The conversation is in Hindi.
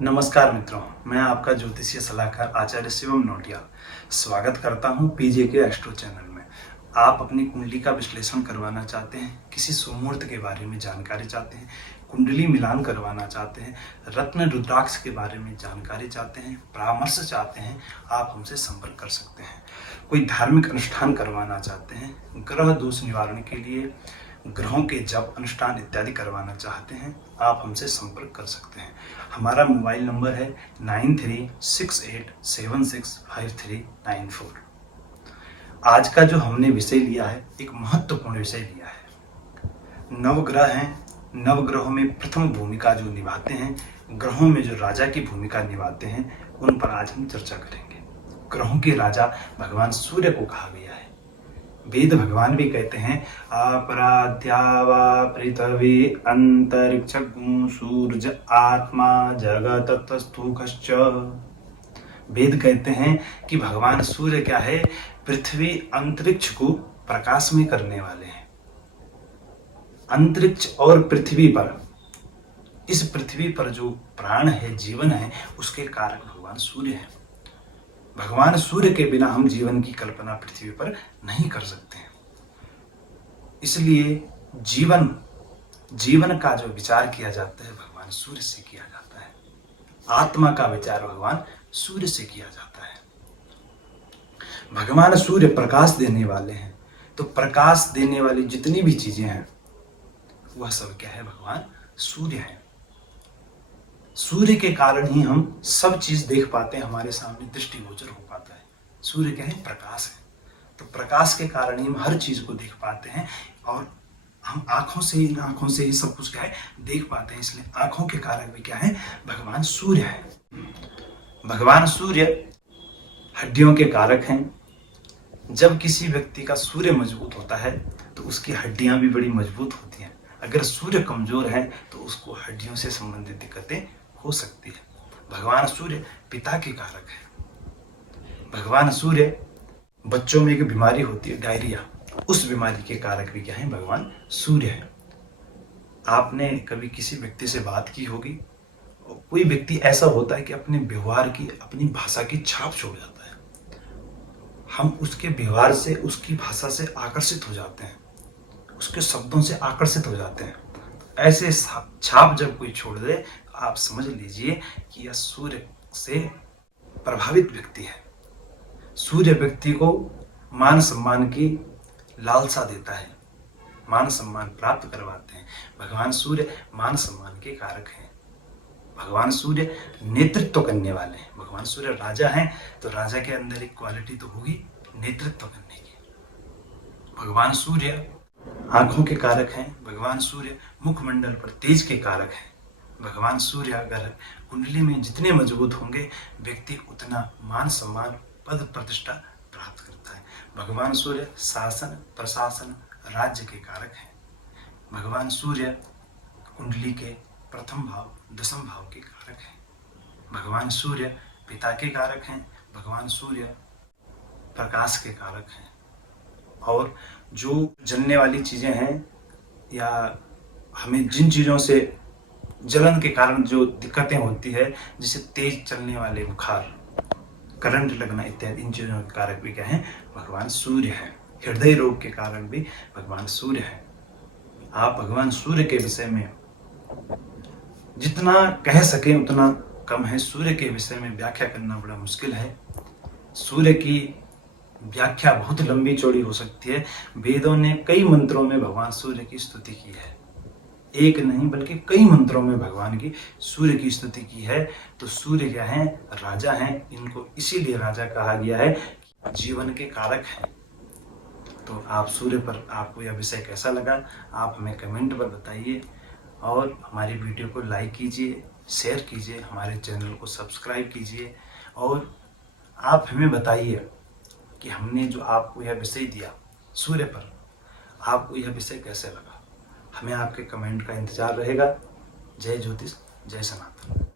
नमस्कार मित्रों, मैं आपका ज्योतिषीय सलाहकार आचार्य शिवम नोटियाल स्वागत करता हूं पीजे के एस्ट्रो चैनल में। आप अपनी कुंडली का विश्लेषण करवाना चाहते हैं, किसी सुमुहूर्त के बारे में जानकारी चाहते हैं, कुंडली मिलान करवाना चाहते हैं, रत्न रुद्राक्ष के बारे में जानकारी चाहते हैं, परामर्श चाहते हैं, आप हमसे संपर्क कर सकते हैं। कोई धार्मिक अनुष्ठान करवाना चाहते हैं, ग्रह दोष निवारण के लिए ग्रहों के जप अनुष्ठान इत्यादि करवाना चाहते हैं, आप हमसे संपर्क कर सकते हैं। हमारा मोबाइल नंबर है 9368765394। आज का जो हमने विषय लिया है, एक महत्वपूर्ण विषय लिया है। नवग्रह हैं, नवग्रहों में प्रथम भूमिका जो निभाते हैं, ग्रहों में जो राजा की भूमिका निभाते हैं, उन पर आज हम चर्चा करेंगे। ग्रहों के राजा भगवान सूर्य को कहा गया है। वेद भगवान भी कहते हैं अपराध्या वा पृथ्वी अंतरिक्ष सूर्य आत्मा जगत तस्थुकश्च। वेद कहते हैं कि भगवान सूर्य क्या है, पृथ्वी अंतरिक्ष को प्रकाश में करने वाले हैं। अंतरिक्ष और पृथ्वी पर, इस पृथ्वी पर जो प्राण है, जीवन है, उसके कारक भगवान सूर्य है। भगवान सूर्य के बिना हम जीवन की कल्पना पृथ्वी पर नहीं कर सकते हैं। इसलिए जीवन का जो विचार किया जाता है, भगवान सूर्य से किया जाता है। आत्मा का विचार भगवान सूर्य से किया जाता है। भगवान सूर्य प्रकाश देने वाले हैं, तो प्रकाश देने वाली जितनी भी चीजें हैं, वह सब क्या है, भगवान सूर्य है। सूर्य के कारण ही हम सब चीज देख पाते हैं, हमारे सामने दृष्टिगोचर हो पाता है। सूर्य क्या है, प्रकाश है। तो प्रकाश के कारण ही हम हर चीज को देख पाते हैं, और हम आंखों से ही सब कुछ क्या है, देख पाते हैं। इसलिए आंखों के कारक भी क्या है, भगवान सूर्य है। भगवान सूर्य हड्डियों के कारक हैं। जब किसी व्यक्ति का सूर्य मजबूत होता है तो उसकी हड्डियां भी बड़ी मजबूत होती हैं। अगर सूर्य कमजोर है तो उसको हड्डियों से संबंधित दिक्कतें हो सकती है। भगवान सूर्य पिता के कारक है। भगवान सूर्य, बच्चों में एक बीमारी होती है डायरिया, उस बीमारी के कारक भी क्या है, भगवान सूर्य है। आपने कभी किसी व्यक्ति से बात की होगी, कोई व्यक्ति ऐसा होता है कि अपने व्यवहार की, अपनी भाषा की छाप छोड़ जाता है। हम उसके व्यवहार से, उसकी भाषा से आकर्षित हो जाते हैं, उसके शब्दों से आकर्षित हो जाते हैं। ऐसे छाप जब कोई छोड़ दे, आप समझ लीजिए कि यह सूर्य से प्रभावित व्यक्ति है। सूर्य व्यक्ति को मान सम्मान की लालसा देता है, मान सम्मान प्राप्त करवाते हैं। भगवान सूर्य मान सम्मान के कारक हैं। भगवान सूर्य नेतृत्व करने वाले हैं। भगवान सूर्य राजा हैं, तो राजा के अंदर एक क्वालिटी तो होगी नेतृत्व करने की। भगवान सूर्य आंखों के कारक हैं। भगवान सूर्य मुखमंडल पर तेज के कारक हैं। भगवान सूर्य अगर कुंडली में जितने मजबूत होंगे, व्यक्ति उतना मान सम्मान, पद प्रतिष्ठा प्राप्त करता है। भगवान सूर्य शासन, प्रशासन, राज्य के कारक हैं। भगवान सूर्य कुंडली के प्रथम भाव, दशम भाव के कारक हैं। भगवान सूर्य पिता के कारक हैं। भगवान सूर्य प्रकाश के कारक हैं। और जो जलने वाली चीजें हैं, या हमें जिन चीजों से जलन के कारण जो दिक्कतें होती है, जैसे तेज चलने वाले बुखार, करंट लगना इत्यादि, इन चीजों के कारक भी क्या है, भगवान सूर्य है। हृदय रोग के कारण भी भगवान सूर्य है। आप भगवान सूर्य के विषय में जितना कह सकें उतना कम है। सूर्य के विषय में व्याख्या करना बड़ा मुश्किल है। सूर्य की व्याख्या बहुत लंबी चौड़ी हो सकती है। वेदों ने कई मंत्रों में भगवान सूर्य की स्तुति की है। एक नहीं बल्कि कई मंत्रों में भगवान की सूर्य की स्तुति की है। तो सूर्य क्या है, राजा हैं। इनको इसीलिए राजा कहा गया है, जीवन के कारक हैं। तो आप सूर्य पर, आपको यह विषय कैसा लगा, आप हमें कमेंट पर बताइए, और हमारी वीडियो को लाइक कीजिए, शेयर कीजिए, हमारे चैनल को सब्सक्राइब कीजिए, और आप हमें बताइए कि हमने जो आपको यह विषय दिया सूर्य पर, आपको यह विषय कैसे लगा। हमें आपके कमेंट का इंतजार रहेगा। जय ज्योतिष, जय सनातन।